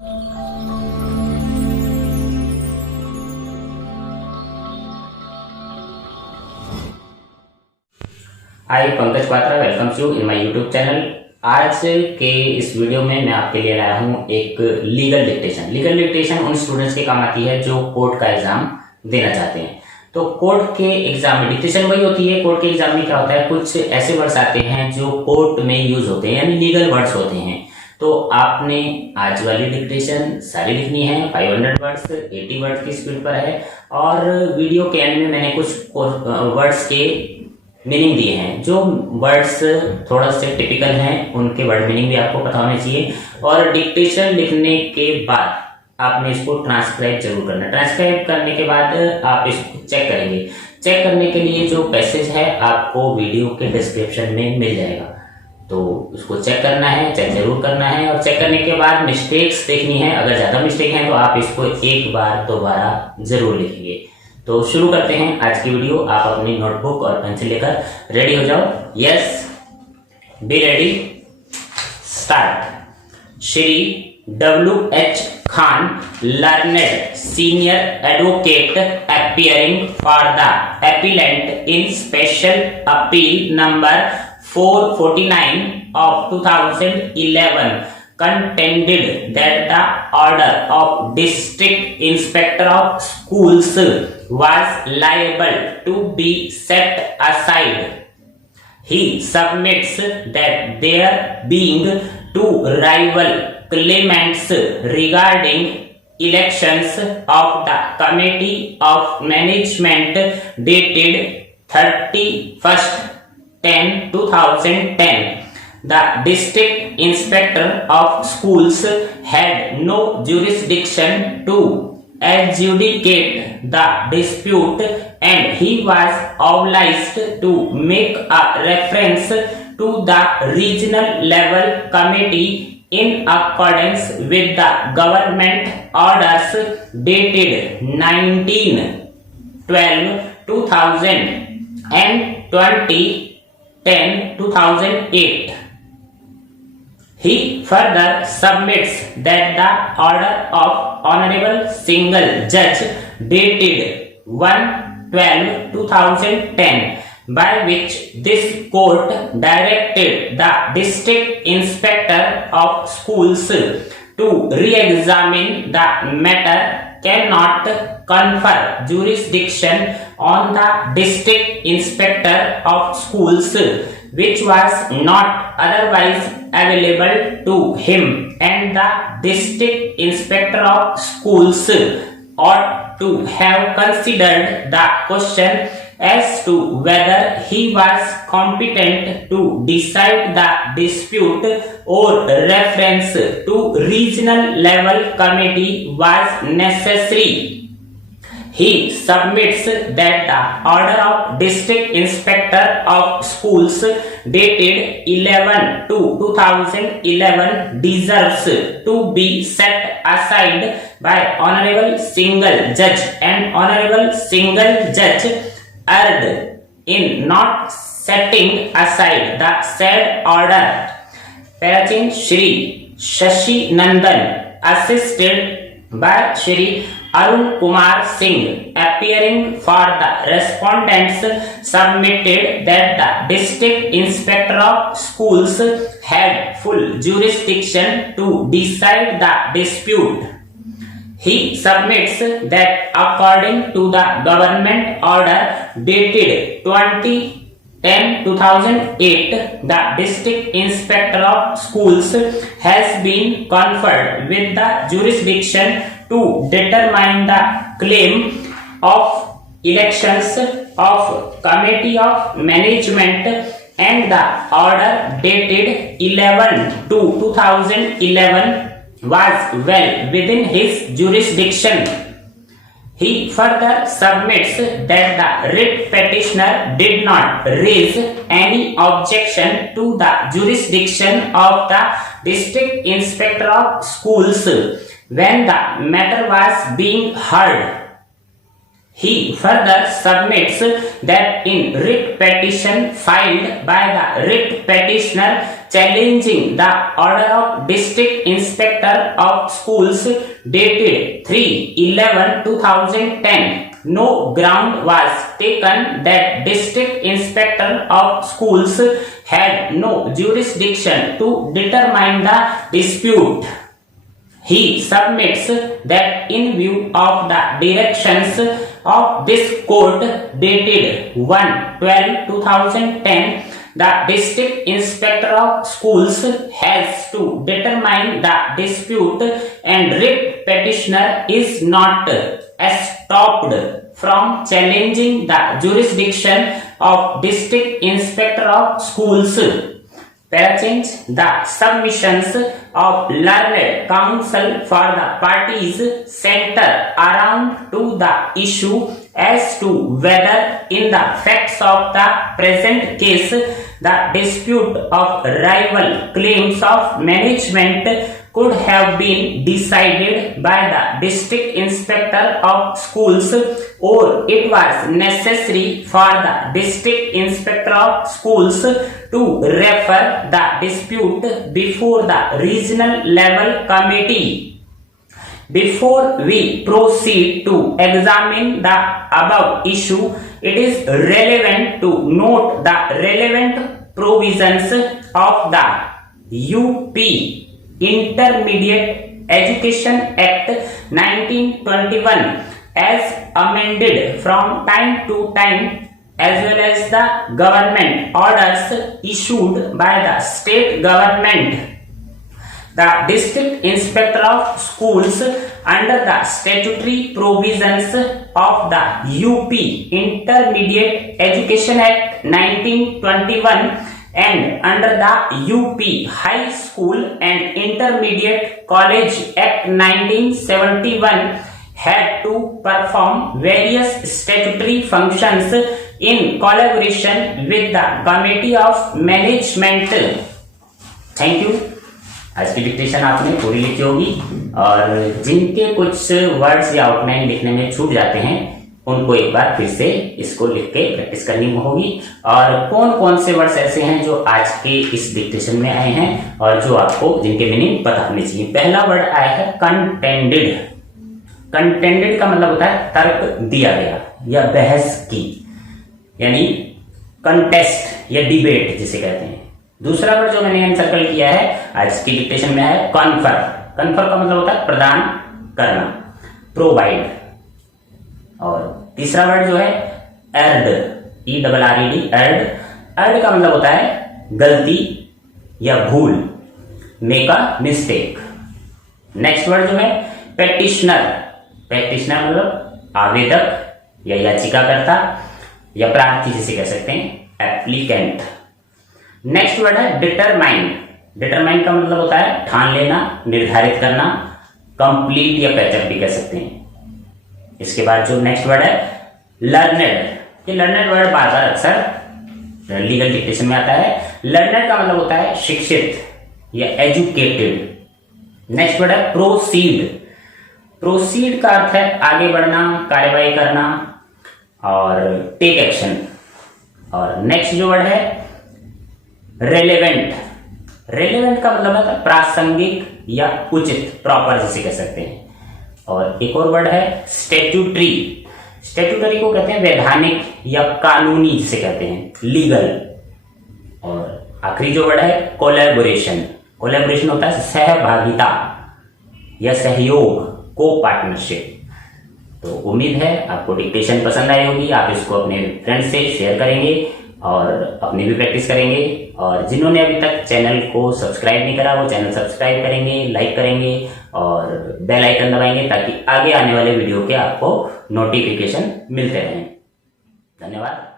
Hi, Pankaj Kawatra welcome you in my YouTube channel. आज के इस वीडियो में मैं आपके लिए लाया हूँ एक लीगल डिक्टेशन। लीगल डिक्टेशन उन स्टूडेंट्स के काम आती है जो कोर्ट का एग्जाम देना चाहते हैं। तो कोर्ट के एग्जाम में डिक्टेशन वही होती है। कोर्ट के एग्जाम में क्या होता है, कुछ ऐसे वर्ड्स आते हैं जो कोर्ट में यूज होते हैं, यानी लीगल वर्ड्स होते हैं। तो आपने आज वाली डिक्टेशन सारी लिखनी है। 500 वर्ड्स 80 वर्ड्स की स्पीड पर है और वीडियो के एंड में मैंने कुछ वर्ड्स के मीनिंग दिए हैं। जो वर्ड्स थोड़ा से टिपिकल हैं उनके वर्ड मीनिंग भी आपको पता होने चाहिए। और डिक्टेशन लिखने के बाद आपने इसको ट्रांसक्राइब जरूर करना है। ट्रांसक्राइब करने के बाद आप इसको चेक करेंगे। चेक करने के लिए जो पैसेज है आपको वीडियो के डिस्क्रिप्शन में मिल जाएगा, तो उसको चेक करना है, चेक जरूर करना है। और चेक करने के बाद मिस्टेक्स देखनी है। अगर ज्यादा मिस्टेक है तो आप इसको एक बार दोबारा जरूर लिखेंगे। तो शुरू करते हैं आज की वीडियो। आप अपनी नोटबुक और पेंसिल लेकर रेडी हो जाओ। Yes, be ready, start. Shri W.H. Khan, learned senior advocate appearing for the appellant in special appeal number 449 of 2011, contended that the order of District Inspector of Schools was liable to be set aside. He submits that there being two rival claimants regarding elections of the Committee of Management dated 31st/10/2010, the District Inspector of Schools had no jurisdiction to adjudicate the dispute, and he was obliged to make a reference to the regional level committee in accordance with the government orders dated 19/12/2000 and 20/10/2008. He further submits that the order of Honorable Single Judge dated 1/12/2010, by which this court directed the District Inspector of Schools to re-examine the matter, cannot confer jurisdiction on the District Inspector of Schools, which was not otherwise available to him, and the District Inspector of Schools ought to have considered the question as to whether he was competent to decide the dispute, or reference to regional level committee was necessary. He submits that the order of District Inspector of Schools dated 11/2/2011 deserves to be set aside by Honorable Single Judge, and Honorable Single Judge erred in not setting aside the said order. Parachin Shri Shashi Nandan, assisted by Shri Arun Kumar Singh, appearing for the respondents, submitted that the District Inspector of Schools had full jurisdiction to decide the dispute. He submits that according to the government order dated 20/10/2008, the District Inspector of Schools has been conferred with the jurisdiction to determine the claim of elections of Committee of Management, and the order dated 11/2/2011 was well within his jurisdiction. He further submits that the writ petitioner did not raise any objection to the jurisdiction of the District Inspector of Schools when the matter was being heard. He further submits that in writ petition filed by the writ petitioner challenging the order of District Inspector of Schools dated 3/11/2010, no ground was taken that District Inspector of Schools had no jurisdiction to determine the dispute. He submits that in view of the directions of this court dated 1/12/2010, the District Inspector of Schools has to determine the dispute and writ petitioner is not stopped from challenging the jurisdiction of District Inspector of Schools. Change the submissions of learned counsel for the parties center around to the issue as to whether in the facts of the present case the dispute of rival claims of management could have been decided by the District Inspector of Schools, or it was necessary for the District Inspector of Schools to refer the dispute before the regional level committee. Before we proceed to examine the above issue, it is relevant to note the relevant provisions of the UP Intermediate Education Act 1921 as amended from time to time, as well as the government orders issued by the state government. The District Inspector of Schools under the statutory provisions of the UP Intermediate Education Act 1921 and under the UP High School and Intermediate College Act 1971 had to perform various statutory functions in collaboration with the Committee of Management. Thank you. आज की डिक्टेशन आपने पूरी लिखी होगी, और जिनके कुछ वर्ड्स या आउटलाइन लिखने में छूट जाते हैं उनको एक बार फिर से इसको लिख के प्रैक्टिस करनी होगी। और कौन कौन से वर्ड्स ऐसे हैं जो आज के इस डिक्टेशन में आए हैं और जो आपको जिनके मीनिंग पता होने चाहिए। पहला वर्ड आया है कंटेंडेड। कंटेंडेड का मतलब होता है तर्क दिया गया या बहस की, यानी कंटेस्ट या डिबेट जिसे कहते हैं। दूसरा वर्ड जो मैंने सर्कल किया है आज की डिक्टेशन में है कॉन्फर। कॉन्फर का मतलब होता है प्रदान करना, प्रोवाइड। और तीसरा वर्ड जो है एर्ड, ERRED, एर्ड। एर्ड का मतलब होता है गलती या भूल, make a mistake. Next word जो है पेटिशनर। पेटिशनर मतलब आवेदक या याचिकाकर्ता या प्रार्थी जिसे कह सकते हैं, एप्लीकेंट। नेक्स्ट वर्ड है डिटरमाइन। डिटरमाइन का मतलब होता है ठान लेना, निर्धारित करना, कंप्लीट या पैचअप भी कह सकते हैं। इसके बाद जो नेक्स्ट वर्ड है लर्नेड। ये लर्नेड वर्ड बार बार अक्सर लीगल डिक्टेशन में आता है। लर्नेड का मतलब होता है शिक्षित या एजुकेटेड। नेक्स्ट वर्ड है प्रोसीड। प्रोसीड का अर्थ है आगे बढ़ना, कार्यवाही करना और टेक एक्शन। और नेक्स्ट जो वर्ड है रेलेवेंट। रेलेवेंट का मतलब है प्रासंगिक या उचित, प्रॉपर जिसे कह सकते हैं। और एक और वर्ड है स्टैट्यूटरी। स्टैट्यूटरी को कहते हैं वैधानिक या कानूनी जिसे कहते हैं, लीगल। और आखिरी जो वर्ड है कोलैबोरेशन। कोलैबोरेशन होता है सहभागिता या सहयोग, को पार्टनरशिप। तो उम्मीद है आपको डिक्टेशन पसंद आई होगी। आप इसको अपने फ्रेंड्स से शेयर करेंगे और अपनी भी प्रैक्टिस करेंगे। और जिन्होंने अभी तक चैनल को सब्सक्राइब नहीं करा वो चैनल सब्सक्राइब करेंगे, लाइक करेंगे और बेल आइकन दबाएंगे ताकि आगे आने वाले वीडियो के आपको नोटिफिकेशन मिलते रहें। धन्यवाद।